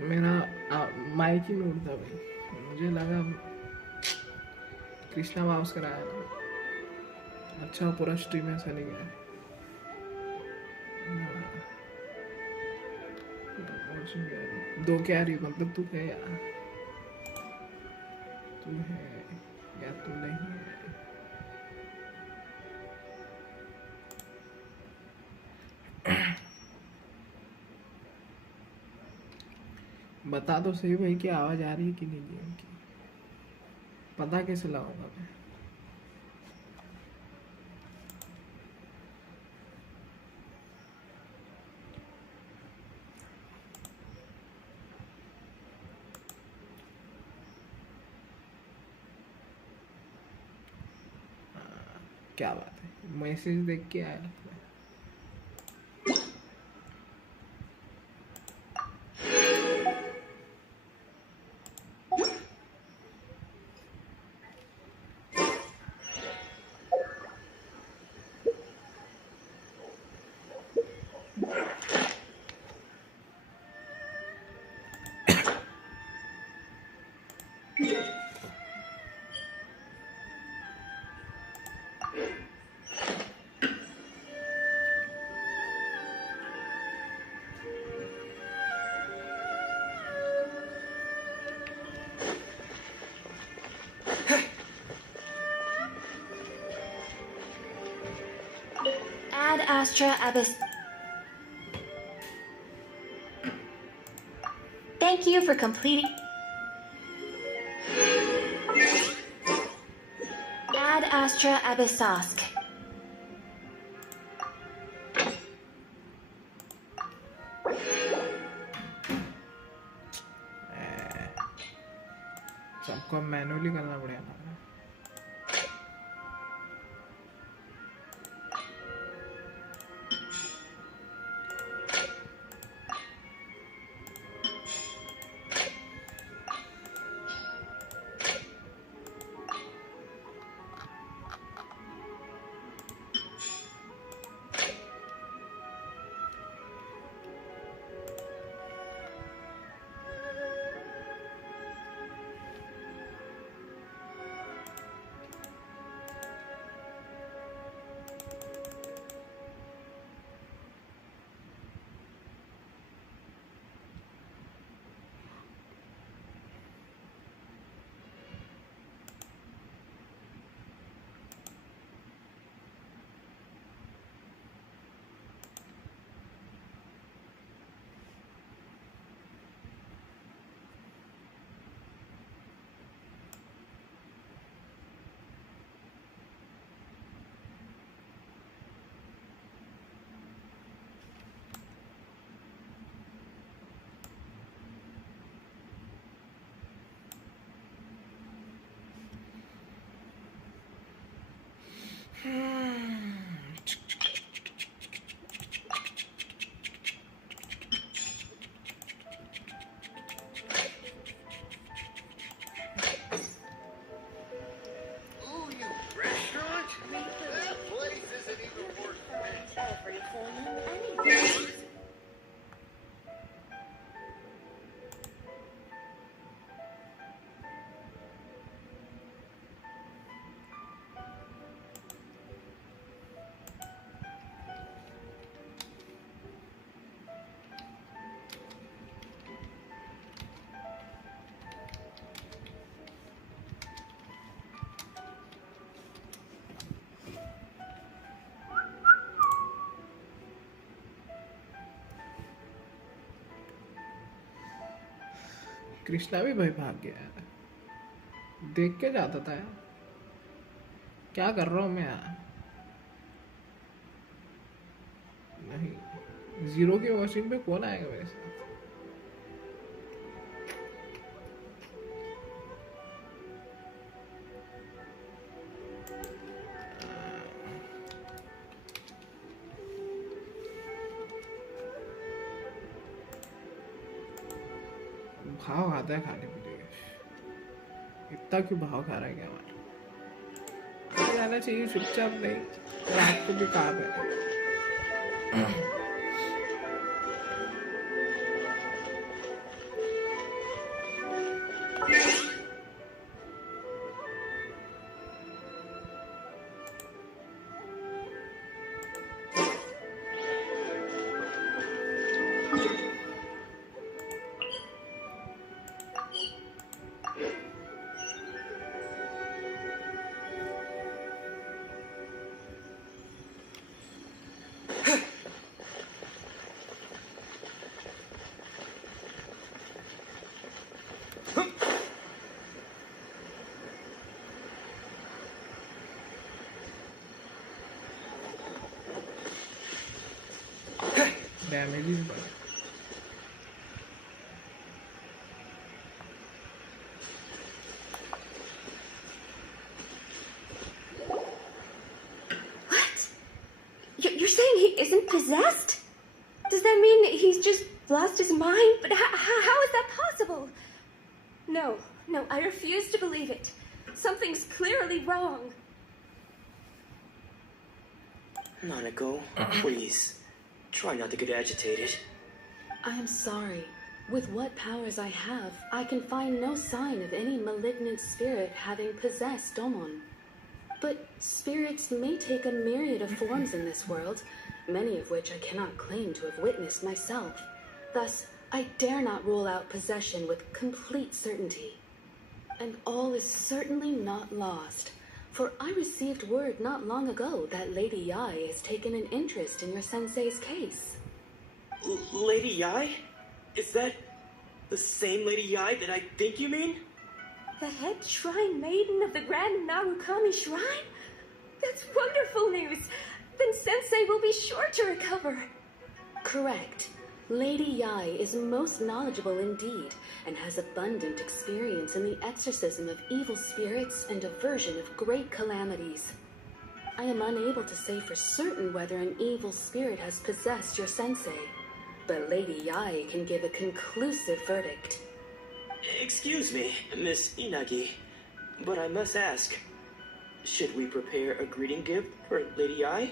मेरा माइक ही नहीं उठता भाई, मुझे लगा कृष्णा वापस कराया था। अच्छा पूरा स्ट्रीम ऐसा नहीं गया। दो क्या रही मतलब तू है यार, तू है या तू नहीं है। बता तो सही भाई कि आवाज आ रही है कि नहीं गेम की, पता कैसे लगाऊंगा मैं। क्या बात है, मैसेज देख के आया था। Ad Astra Abyss. Thank you for completing. Ad Astra Abyssosk. सबको मैनुअली करना पड़ेगा ना। कृष्णा भी भाई भाग गया है, देख के जाता था यार। क्या कर रहा हूँ मैं यार। नहीं, जीरो की मशीन पे कौन आएगा मेरे साथ। भाव खाता है खाने पीने का, इतना क्यों भाव खा रहा है क्या हमारा। आगे जाना चाहिए चुपचाप, नहीं रात को भी काम है। डैमेजेस बढ़े. What? You're saying he isn't possessed? Does that mean he's just lost his mind? But how is that possible? No, I refuse to believe it. Something's clearly wrong. Nanako, please, try not to get agitated. I am sorry. With what powers I have, I can find no sign of any malignant spirit having possessed Domon. But spirits may take a myriad of forms in this world, many of which I cannot claim to have witnessed myself. Thus, I dare not rule out possession with complete certainty. And all is certainly not lost, for I received word not long ago that Lady Yai has taken an interest in your sensei's case. Lady Yai? Is that the same Lady Yai that I think you mean? The head shrine maiden of the Grand Narukami Shrine? That's wonderful news! Then Sensei will be sure to recover. Correct. Lady Yai is most knowledgeable indeed, and has abundant experience in the exorcism of evil spirits and aversion of great calamities. I am unable to say for certain whether an evil spirit has possessed your sensei, but Lady Yai can give a conclusive verdict. Excuse me, Miss Inagi, but I must ask, should we prepare a greeting gift for Lady Yai?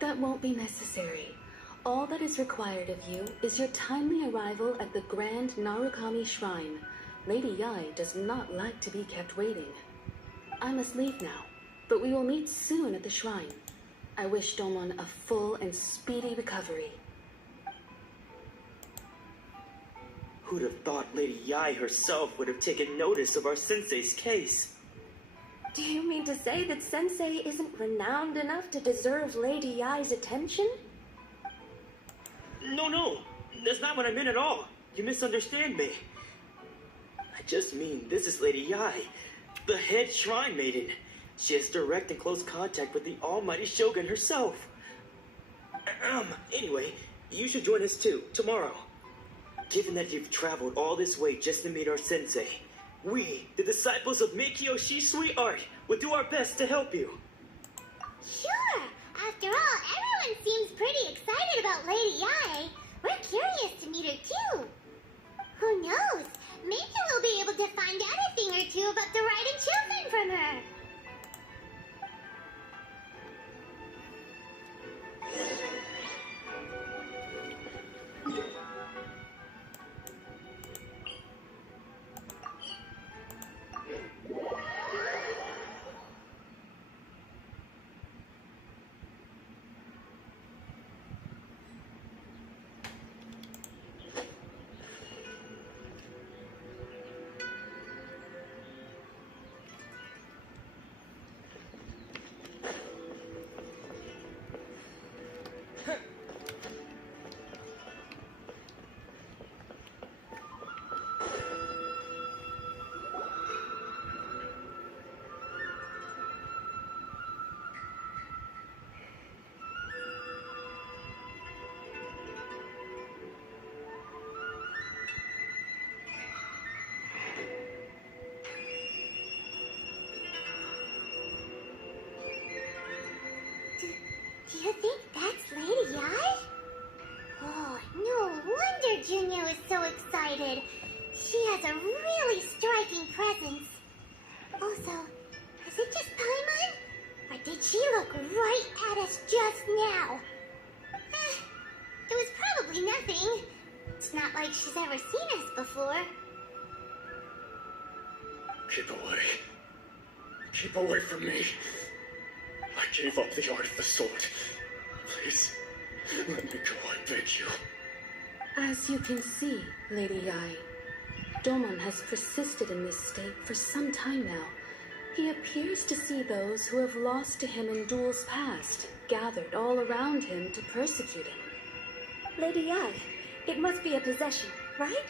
That won't be necessary. All that is required of you is your timely arrival at the Grand Narukami Shrine. Lady Yai does not like to be kept waiting. I must leave now, but we will meet soon at the shrine. I wish Domon a full and speedy recovery. Who'd have thought Lady Yai herself would have taken notice of our sensei's case? Do you mean to say that Sensei isn't renowned enough to deserve Lady Yai's attention? No, that's not what I meant at all. You misunderstand me. I just mean this is Lady Yai, the head shrine maiden. She has direct and close contact with the almighty Shogun herself. Anyway, you should join us too, tomorrow. Given that you've traveled all this way just to meet our sensei, we, the disciples of Meikyo Shisui Art, will do our best to help you. Sure! After all, everyone seems pretty excited about Lady Yai. We're curious to meet her too. Who knows? Maybe we'll be able to find out a thing or two about the Raiden children from her. Do you think that's Lady Yai? Oh, no wonder Junya was so excited. She has a really striking presence. Also, is it just Paimon? Or did she look right at us just now? It was probably nothing. It's not like she's ever seen us before. Keep away. Keep away from me. I gave up the art of the sword. Please, let me go, I beg you. As you can see, Lady Yai, Domon has persisted in this state for some time now. He appears to see those who have lost to him in duels past, gathered all around him to persecute him. Lady Yai, it must be a possession, right?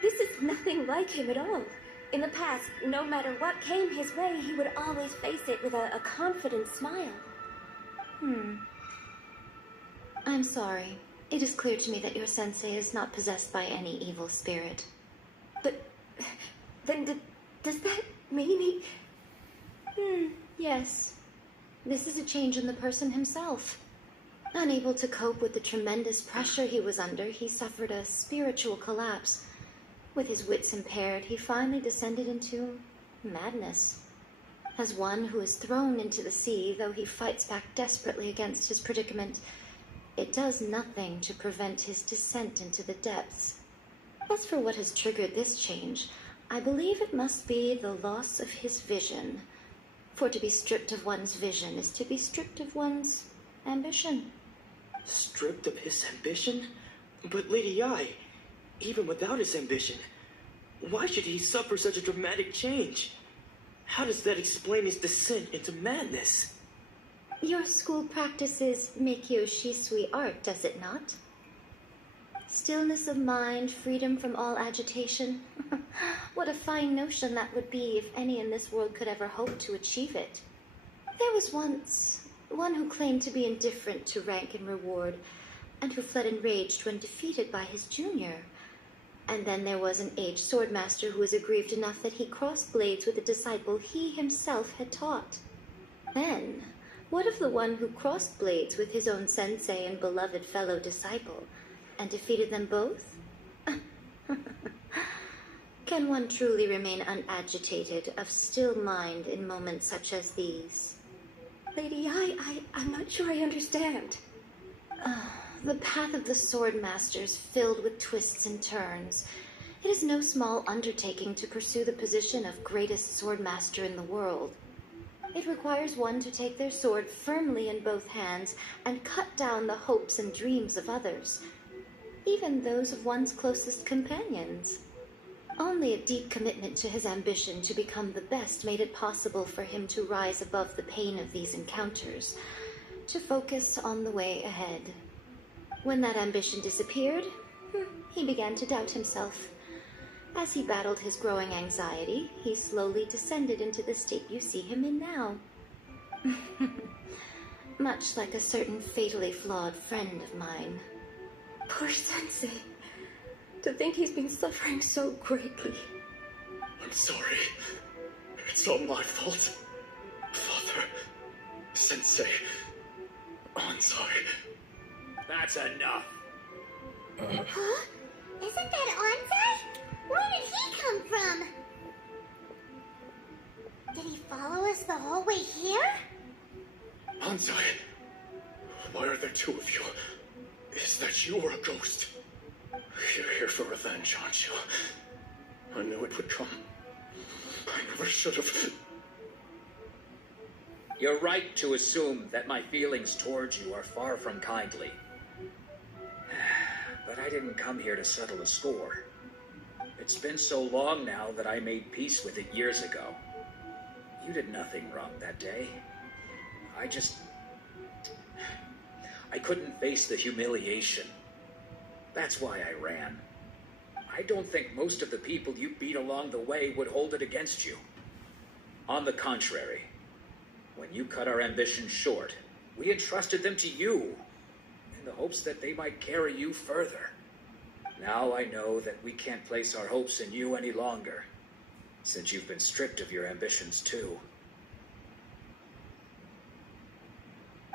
This is nothing like him at all. In the past, no matter what came his way, he would always face it with a confident smile. I'm sorry. It is clear to me that your sensei is not possessed by any evil spirit. But then does that mean he... Yes. This is a change in the person himself. Unable to cope with the tremendous pressure he was under, he suffered a spiritual collapse. With his wits impaired, he finally descended into madness. As one who is thrown into the sea, though he fights back desperately against his predicament, it does nothing to prevent his descent into the depths. As for what has triggered this change, I believe it must be the loss of his vision. For to be stripped of one's vision is to be stripped of one's ambition. Stripped of his ambition? But Lady Yi, even without his ambition, why should he suffer such a dramatic change? How does that explain his descent into madness? Your school practices Meikyo Shisui art, does it not? Stillness of mind, freedom from all agitation. What a fine notion that would be if any in this world could ever hope to achieve it. There was once one who claimed to be indifferent to rank and reward, and who fled enraged when defeated by his junior. And then there was an aged swordmaster who was aggrieved enough that he crossed blades with a disciple he himself had taught. Then, what of the one who crossed blades with his own sensei and beloved fellow disciple, and defeated them both? Can one truly remain unagitated, of still mind in moments such as these? Lady Yi, I'm not sure I understand. The path of the swordmaster is filled with twists and turns. It is no small undertaking to pursue the position of greatest swordmaster in the world. It requires one to take their sword firmly in both hands and cut down the hopes and dreams of others, even those of one's closest companions. Only a deep commitment to his ambition to become the best made it possible for him to rise above the pain of these encounters, to focus on the way ahead. When that ambition disappeared, he began to doubt himself. As he battled his growing anxiety, he slowly descended into the state you see him in now. Much like a certain fatally flawed friend of mine. Poor Sensei. To think he's been suffering so greatly. I'm sorry. It's all my fault. Father, Sensei, Ansai. That's enough. Huh? Isn't that Ansai? Where did he come from? Did he follow us the whole way here? Ansai, why are there two of you? Is that you or a ghost? You're here for revenge, aren't you? I knew it would come. I never should have. You're right to assume that my feelings towards you are far from kindly. But I didn't come here to settle a score. It's been so long now that I made peace with it years ago. You did nothing wrong that day. I couldn't face the humiliation. That's why I ran. I don't think most of the people you beat along the way would hold it against you. On the contrary, when you cut our ambitions short, we entrusted them to you, in the hopes that they might carry you further. Now I know that we can't place our hopes in you any longer, since you've been stripped of your ambitions too.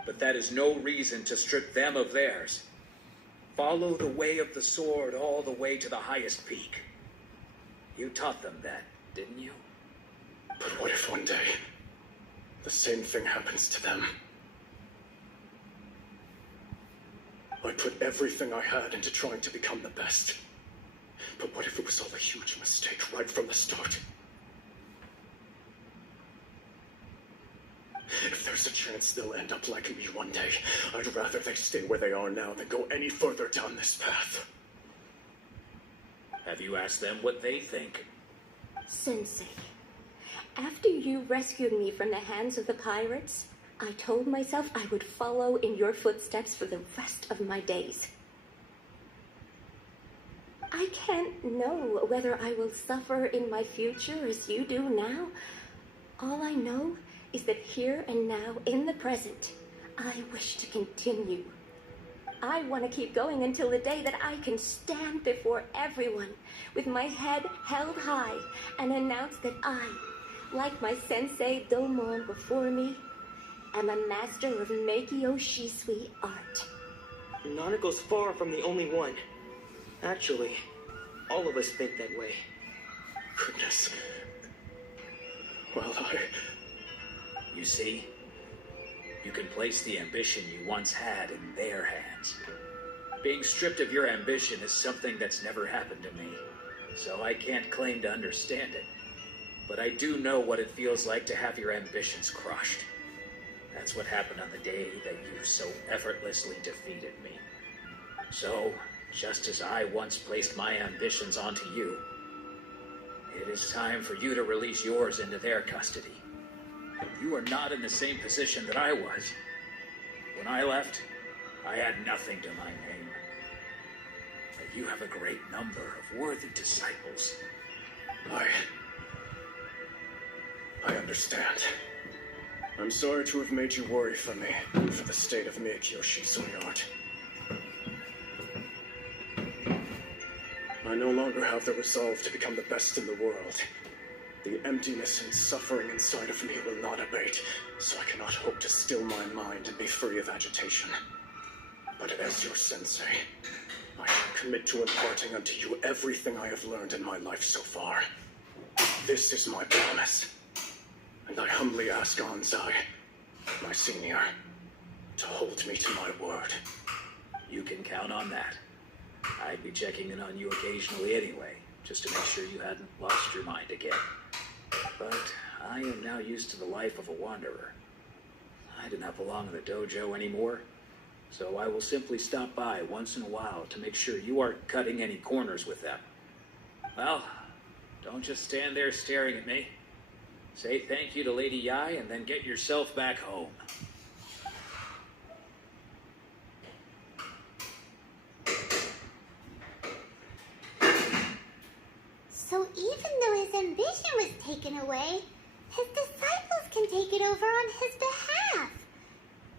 But that is no reason to strip them of theirs. Follow the way of the sword all the way to the highest peak. You taught them that, didn't you? But what if one day the same thing happens to them? I put everything I had into trying to become the best. But what if it was all a huge mistake right from the start? If there's a chance they'll end up like me one day, I'd rather they stay where they are now than go any further down this path. Have you asked them what they think? Sensei, after you rescued me from the hands of the pirates, I told myself I would follow in your footsteps for the rest of my days. I can't know whether I will suffer in my future as you do now. All I know is that here and now, in the present, I wish to continue. I want to keep going until the day that I can stand before everyone with my head held high and announce that I, like my sensei Domon before me, am a master of Meikyo Shisui art. Nanako's far from the only one. Actually, all of us think that way. Goodness. Well, You see? You can place the ambition you once had in their hands. Being stripped of your ambition is something that's never happened to me, so I can't claim to understand it. But I do know what it feels like to have your ambitions crushed. That's what happened on the day that you so effortlessly defeated me. So, just as I once placed my ambitions onto you, it is time for you to release yours into their custody. You are not in the same position that I was. When I left, I had nothing to my name. But you have a great number of worthy disciples. I understand. I'm sorry to have made you worry for me, and for the state of Meikyo Shisui art. I no longer have the resolve to become the best in the world. The emptiness and suffering inside of me will not abate, so I cannot hope to still my mind and be free of agitation. But as your sensei, I commit to imparting unto you everything I have learned in my life so far. This is my promise. And I humbly ask Anzai, my senior, to hold me to my word. You can count on that. I'd be checking in on you occasionally anyway, just to make sure you hadn't lost your mind again. But I am now used to the life of a wanderer. I do not belong in the dojo anymore, so I will simply stop by once in a while to make sure you aren't cutting any corners with them. Well, don't just stand there staring at me. Say thank you to Lady Yai and then get yourself back home. So even though his ambition was taken away, his disciples can take it over on his behalf.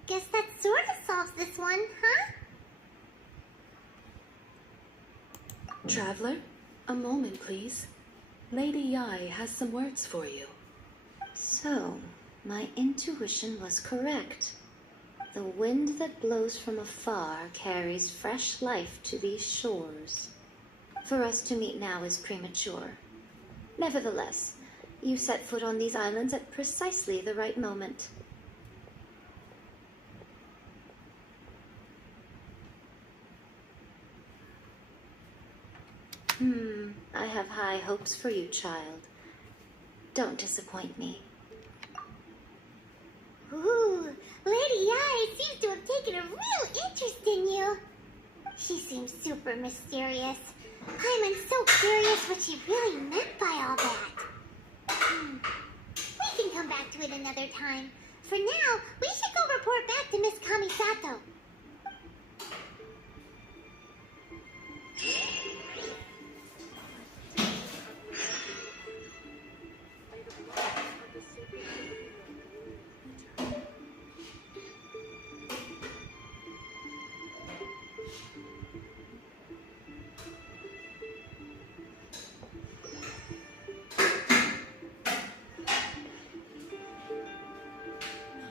Guess that sort of solves this one, huh? Traveler, a moment, please. Lady Yai has some words for you. So, my intuition was correct. The wind that blows from afar carries fresh life to these shores. For us to meet now is premature. Nevertheless, you set foot on these islands at precisely the right moment. I have high hopes for you, child. Don't disappoint me. Ooh, Lady Yai seems to have taken a real interest in you. She seems super mysterious. I'm so curious what she really meant by all that. We can come back to it another time. For now, we should go report back to Miss Kamisato.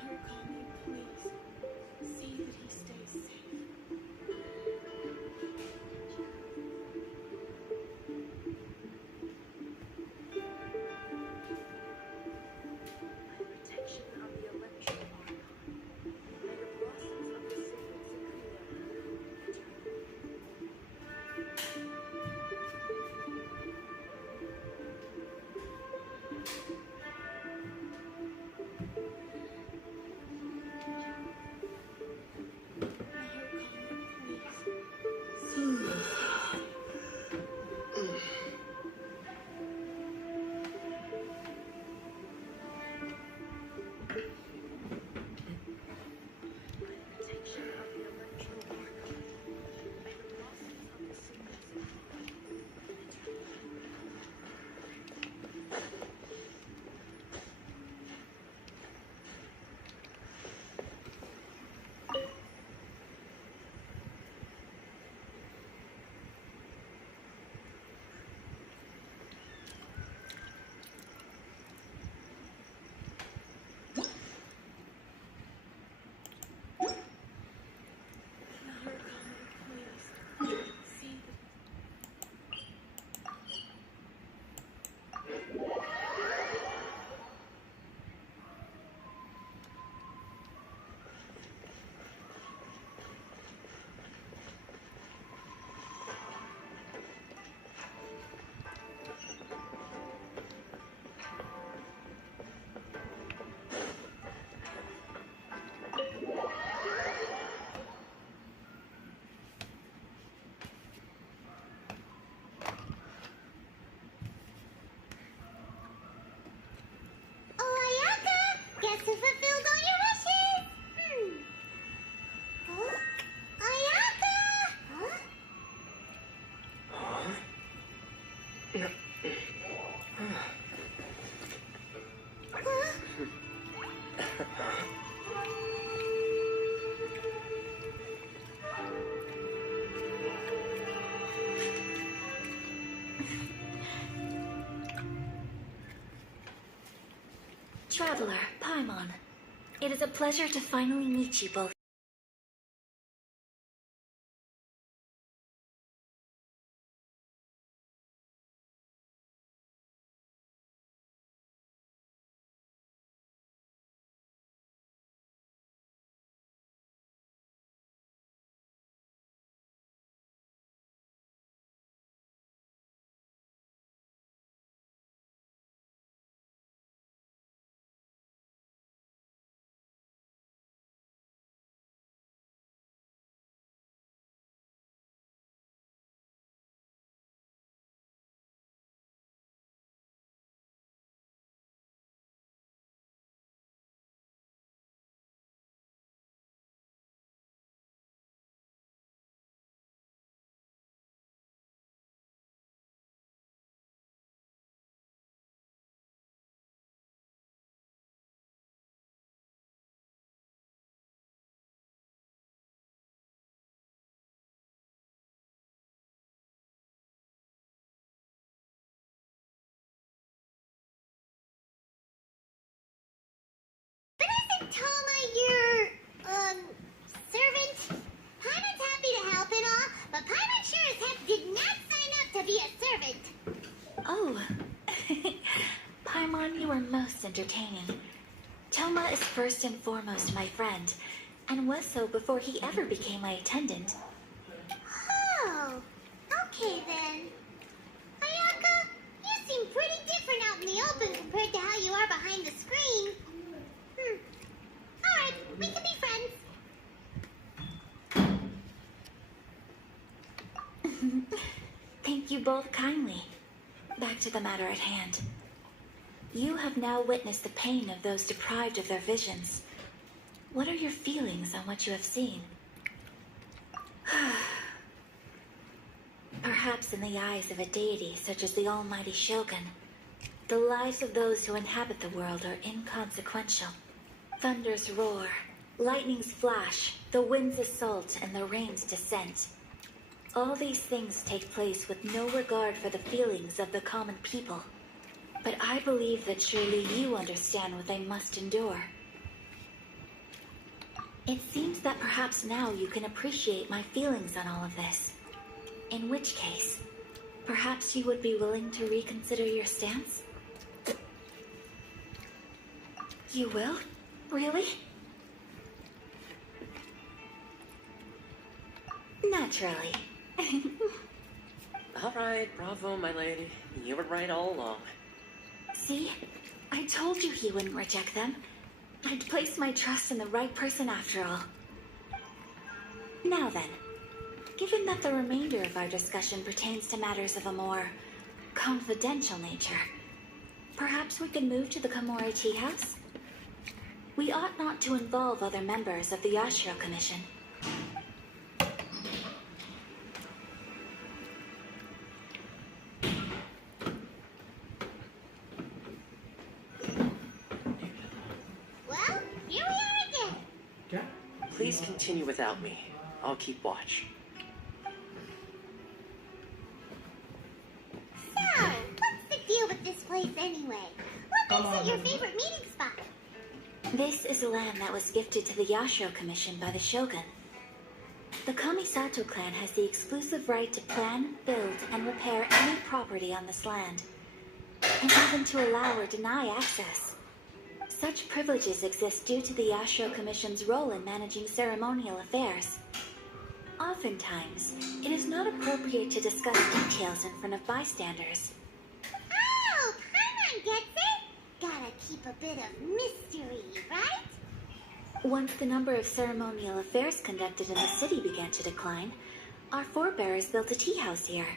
Narukami, please. See that he Traveler, Paimon. It is a pleasure to finally meet you both. But isn't Toma your, servant? Paimon's happy to help and all, but Paimon sure as heck did not sign up to be a servant. Oh. Paimon, you are most entertaining. Toma is first and foremost my friend, and was so before he ever became my attendant. Oh, okay then. Ayaka, you seem pretty different out in the open compared to how you are behind the screen. Alright, we can be friends. Thank you both kindly. Back to the matter at hand. You have now witnessed the pain of those deprived of their visions. What are your feelings on what you have seen? Perhaps in the eyes of a deity such as the almighty Shogun, the lives of those who inhabit the world are inconsequential. Thunders roar, lightnings flash, the winds assault, and the rains descent. All these things take place with no regard for the feelings of the common people. But I believe that surely you understand what they must endure. It seems that perhaps now you can appreciate my feelings on all of this. In which case, perhaps you would be willing to reconsider your stance? You will? Really? Naturally. All right, bravo, my lady. You were right all along. See? I told you he wouldn't reject them. I'd placed my trust in the right person after all. Now then, given that the remainder of our discussion pertains to matters of a more confidential nature, perhaps we could move to the Komori Tea House? We ought not to involve other members of the Yashiro Commission. Well, here we are again. क्या? Please continue without me. I'll keep watch. So, what's the deal with this place anyway? What makes it your favorite meeting spot? This is land that was gifted to the Yashiro Commission by the Shogun. The Kamisato clan has the exclusive right to plan, build, and repair any property on this land, and even to allow or deny access. Such privileges exist due to the Yashiro Commission's role in managing ceremonial affairs. Oftentimes, it is not appropriate to discuss details in front of bystanders. Oh, Paimon gets it. Gotta keep a bit of mystery, right? Once the number of ceremonial affairs conducted in the city began to decline, our forebears built a tea house here.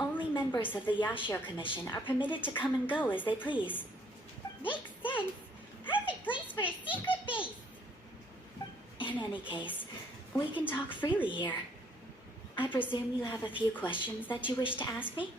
Only members of the Yashiro Commission are permitted to come and go as they please. Makes sense. Perfect place for a secret base. In any case, we can talk freely here. I presume you have a few questions that you wish to ask me?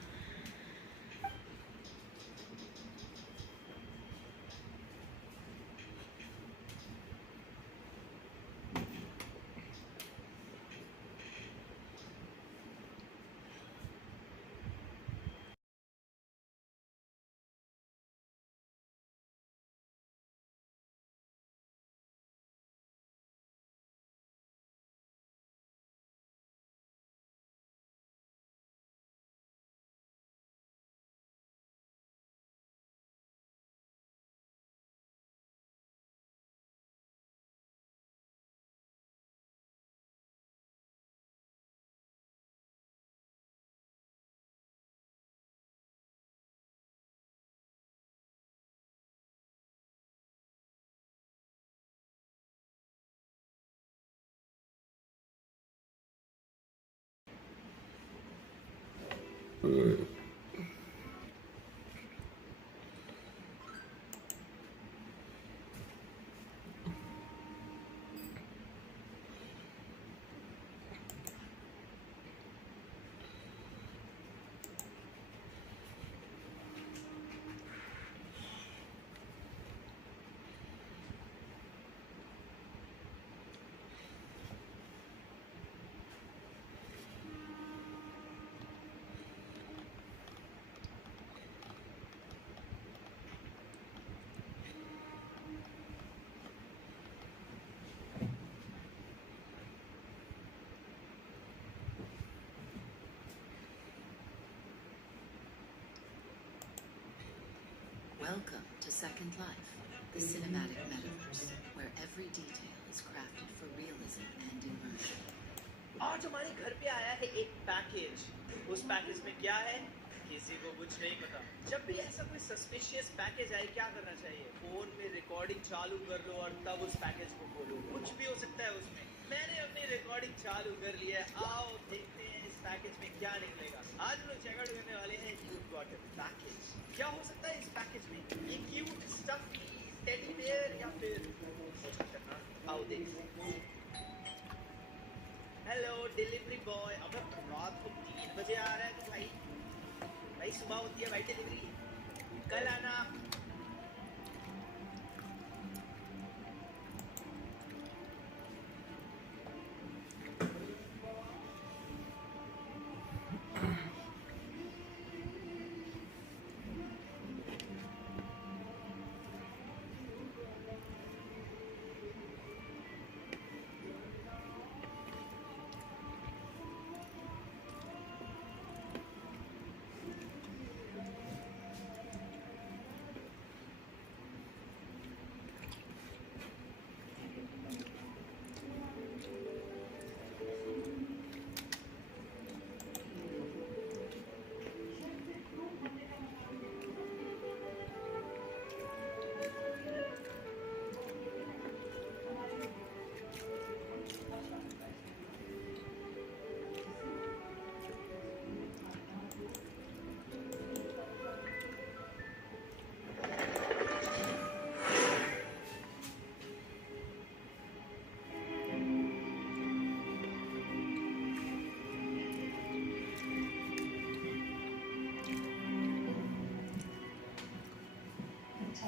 Welcome to Second Life, the cinematic metaverse, where every detail is crafted for realism and immersion. आज हमारे घर पे आया है एक package. उस package में क्या है किसी को कुछ नहीं पता। जब भी ऐसा कोई सस्पिशियस पैकेज आए क्या करना चाहिए? फोन में रिकॉर्डिंग चालू कर लो और तब उस पैकेज को खोलो। कुछ भी हो सकता है उसमें। मैंने अपनी रिकॉर्डिंग चालू कर ली है। आओ देखते हैं इस पैकेज में क्या निकलेगा। आज हम लोग चेकआउट करने वाले हैं यू गॉट अ पैकेज। क्या हो सकता है इस पैकेज में? ये क्यूट स्टफी टेडी बेयर या फिर कुछ करना। आओ देखते हैं। Hello delivery boy. अब रात को 3 बजे आ रहा है तो भाई सुबह होती है भाई डिलीवरी। कल आना।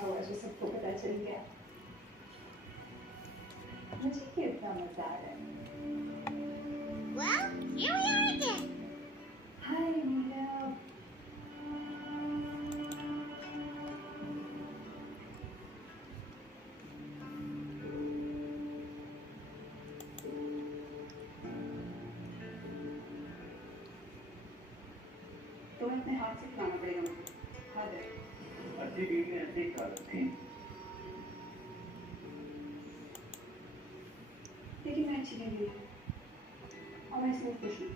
हुआ जो सबको पता चल गया। मुझे भी इतना मजा आ रहा है। Well, here we are again. Hi, Mila. तुम्हें अपने हाथ से खाना पड़ेगा मुझे। हाथ है। अच्छी बीवी ऐसे ही खा सकती हैं। लेकिन मैं अच्छी नहीं हूँ और मैं इसमें खुश हूँ।